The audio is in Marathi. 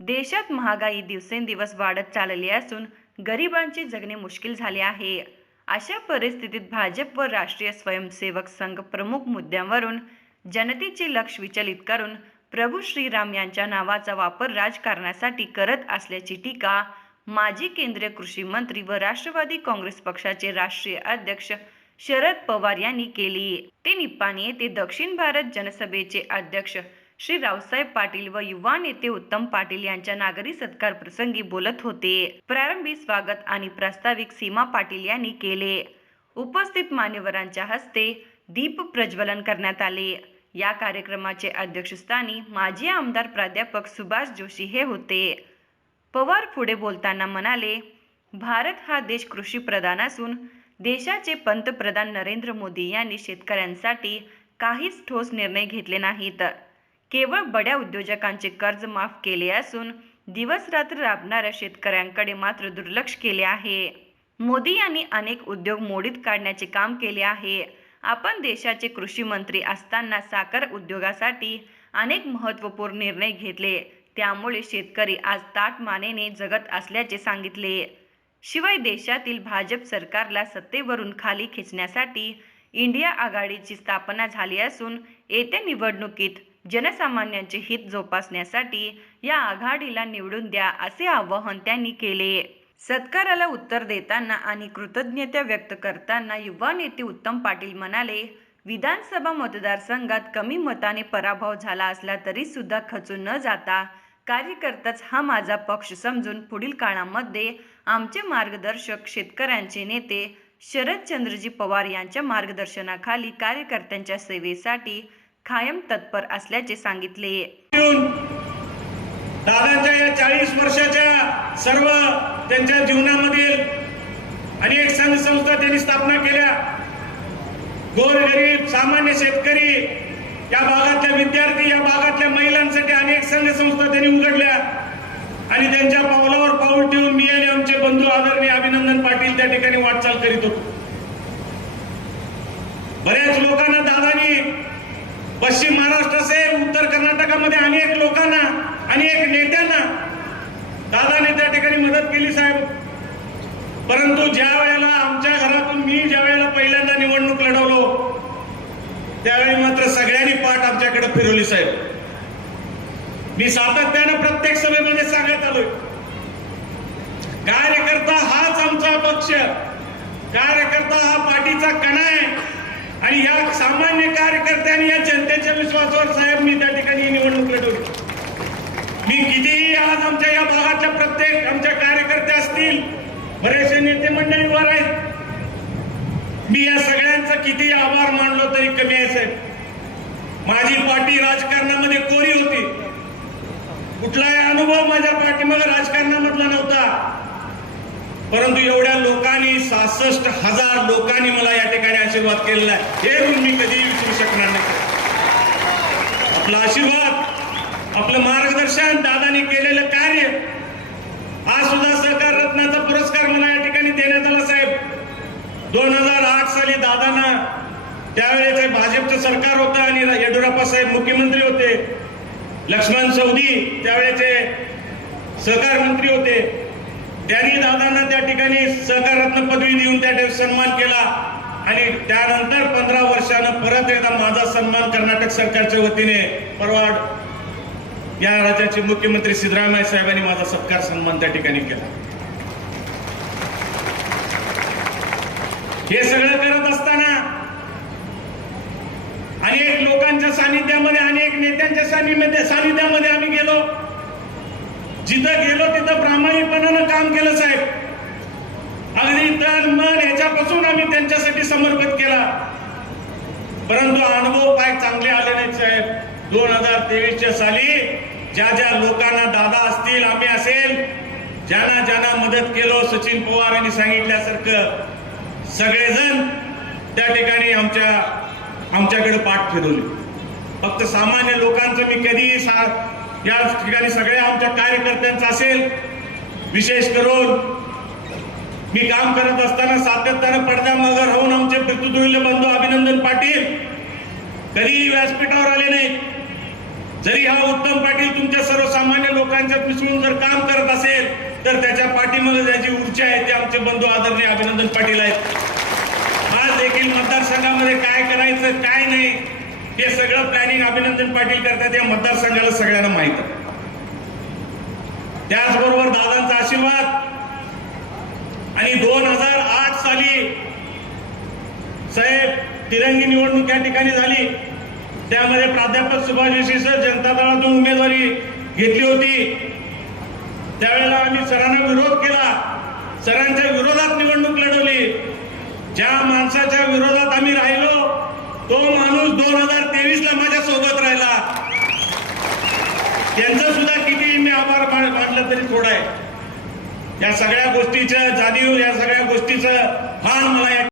देशात महागाई दिवसेंदिवस वाढत चालली असून गरिबांचे जगणे मुश्किल झाले आहे. अशा परिस्थितीत भाजप व राष्ट्रीय स्वयंसेवक संघ प्रमुख मुद्द्यांवरून जनतेचे लक्ष विचलित करून प्रभू श्रीराम यांच्या नावाचा वापर राजकारणासाठी करत असल्याची टीका माजी केंद्रीय कृषी मंत्री व राष्ट्रवादी काँग्रेस पक्षाचे राष्ट्रीय अध्यक्ष शरद पवार यांनी केली. ते निप्पाणी येथे दक्षिण भारत जनसभेचे अध्यक्ष श्री रावसाहेब पाटील व युवा नेते उत्तम पाटील यांच्या नागरी सत्कार प्रसंगी बोलत होते. प्रारंभी स्वागत आणि प्रास्ताविक सीमा पाटील यांनी केले. उपस्थित मान्यवरांच्या हस्ते दीप प्रज्वलन करण्यात आले. या कार्यक्रमाचे अध्यक्षस्थानी माजी आमदार प्राध्यापक सुभाष जोशी हे होते. पवार पुढे बोलताना म्हणाले भारत हा देश कृषी प्रधान असून देशाचे पंतप्रधान नरेंद्र मोदी यांनी शेतकऱ्यांसाठी काहीच ठोस निर्णय घेतले नाहीत. केवळ बड्या उद्योजकांचे कर्ज माफ केले असून दिवस रात्र राबणाऱ्या शेतकऱ्यांकडे मात्र दुर्लक्ष केले आहे. मोदी यांनी अनेक उद्योग मोडीत काढण्याचे काम केले आहे. आपण देशाचे कृषी मंत्री असताना साखर उद्योगासाठी अनेक महत्त्वपूर्ण निर्णय घेतले. त्यामुळे शेतकरी आज ताट मानेने जगत असल्याचे सांगितले. शिवाय देशातील भाजप सरकारला सत्तेवरून खाली खेचण्यासाठी इंडिया आघाडीची स्थापना झाली असून येत्या निवडणुकीत जनसामान्यांचे हित जोपासण्यासाठी या आघाडीला निवडून द्या असे आवाहन त्यांनी केले. सत्काराला उत्तर देताना आणि कृतज्ञता व्यक्त करताना युवा नेते उत्तम पाटील म्हणाले विधानसभा मतदारसंघात कमी मताने पराभव झाला असला तरी सुद्धा खचून न जाता कार्यकर्ताच हा माझा पक्ष समजून पुढील काळामध्ये आमचे मार्गदर्शक शेतकऱ्यांचे नेते शरदचंद्रजी पवार यांच्या मार्गदर्शनाखाली कार्यकर्त्यांच्या सेवेसाठी कायम तत्पर असल्याचे सांगितले. दादांच्या या चाळीस वर्षाच्या सर्व त्यांच्या जीवनामधील अनेक संघ संस्था त्यांनी स्थापना केल्या. गोरगरीब सामान्य शेतकरी या भागातल्या विद्यार्थी या भागातल्या महिलांसाठी अनेक संघ संस्था त्यांनी उघडल्या. आणि त्यांच्या पावलावर पाऊल ठेवून मी आणि आमचे बंधू आदरणीय अभिनंदन पाटील त्या ठिकाणी वाटचाल करीत होतो. बऱ्याच लोकांना पश्चिम महाराष्ट्र असेल उत्तर कर्नाटकामध्ये अनेक लोकांना अनेक नेत्यांना दादाने त्या ठिकाणी मदत केली साहेब. परंतु ज्या वेळेला आमच्या घरातून मी ज्या वेळेला पहिल्यांदा निवडणूक लढवलो त्यावेळी मात्र सगळ्यांनी पाठ आमच्याकडे फिरवली साहेब. मी सातत्यानं प्रत्येक सभेमध्ये सांगत आलोय. कार्यकर्ता हाच आमचा पक्ष. कार्यकर्ता हा पाठीचा कणा आहे. आणि या सामान्य कार्यकर्त्यांनी या विश्वासावर साहेब मी त्या ठिकाणी निवडणूक लढवली. मी कितीही आज आमच्या या भागातल्या प्रत्येक आमच्या कार्यकर्ते असतील बरेचसे नेते मंडळीवर आहेत मी या सगळ्यांचा किती आभार मानलो तरी कमी आहे साहेब. माझी पाठी राजकारणामध्ये कोरी होती. कुठलाही अनुभव माझ्या पाठीमध्ये राजकारणामधला नव्हता. परंतु एवढ्या लोकांनी सहासष्ट हजार लोकांनी मला या ठिकाणी आशीर्वाद केलेला आहे. हे मी कधीही विसरू शकणार नाही. आपला आशीर्वाद आपलं मार्गदर्शन दादानी केलेलं कार्य. आज सुद्धा सहकार रत्नाचा पुरस्कार मला या ठिकाणी देण्यात आला साहेब. दोन हजार आठ साली दादांना त्यावेळेस भाजपचं सरकार होतं आणि येडियुरप्पा साहेब मुख्यमंत्री होते. लक्ष्मण सौदी त्यावेळेचे सहकार मंत्री होते. त्यांनी दादांना त्या ठिकाणी सहकाररत्न पदवी देऊन त्या सन्मान केला. आणि त्यानंतर पंधरा वर्षानं परत एकदा माझा सन्मान कर्नाटक सरकारच्या वतीने परवाड या राज्याचे मुख्यमंत्री सिद्धरामय्या साहेबांनी माझा सत्कार सन्मान त्या ठिकाणी केला. हे सगळं करत असताना अनेक लोकांच्या सानिध्यामध्ये अनेक नेत्यांच्या सानिध्यामध्ये सानिध्यामध्ये आम्ही गेलो. जिथं गेलो तिथं प्रामाणिकपणानं काम केलं साहेब. अगदी तन मन ह्याच्यापासून आम्ही त्यांच्यासाठी समर्पित केला. परंतु अनुभव काय चांगले आले नाही साहेब. दोन हजार तेवीसच्या साली ज्या ज्या लोकांना दादा असतील आम्ही असेल ज्यांना ज्यांना मदत केलो सचिन पवार यांनी सांगितल्यासारखं सगळेजण त्या ठिकाणी आमच्या आमच्याकडे पाठ फिरवली. फक्त सामान्य लोकांचं मी कधीही सा या ठिकाणी सगळ्या आमच्या कार्यकर्त्यांचं असेल विशेष करून मी काम करत असताना सातत्यानं पडद्यामागं राहून आमचे पितृतुल्य बंधू अभिनंदन पाटील कधीही व्यासपीठावर आले नाही जरी हा उत्तम पाटील तुमच्या सर्वसामान्य लोकांच्यात मिसळून जर काम करत असेल तर त्याच्या पाठीमध्ये ज्याची ऊर्जा आहे ते आमचे बंधू आदरणीय अभिनंदन पाटील आहेत. आज देखील मतदारसंघामध्ये काय करायचं काय नाही हे सगळं प्लॅनिंग अभिनंदन पाटील करतात या मतदारसंघाला सगळ्यांना माहीत आहे. त्याचबरोबर दादांचा आशीर्वाद आणि दोन हजार आठ साली साहेब तिरंगी निवडणूक या ठिकाणी झाली. त्यामध्ये प्राध्यापक सुभाष विशी सर जनता दलातून उमेदवारी घेतली होती. त्यावेळेला आम्ही सरांना विरोध केला. सरांच्या विरोधात निवडणूक लढवली. ज्या माणसाच्या विरोधात आम्ही राहिलो तो माणूस दोन हजार तेवीस ला माझ्या सोबत राहिला. त्यांचा सुद्धा किती मी आभार मानलं तरी थोडा आहे. या सगळ्या गोष्टीचं जाणीव या सगळ्या गोष्टीचं फार मला या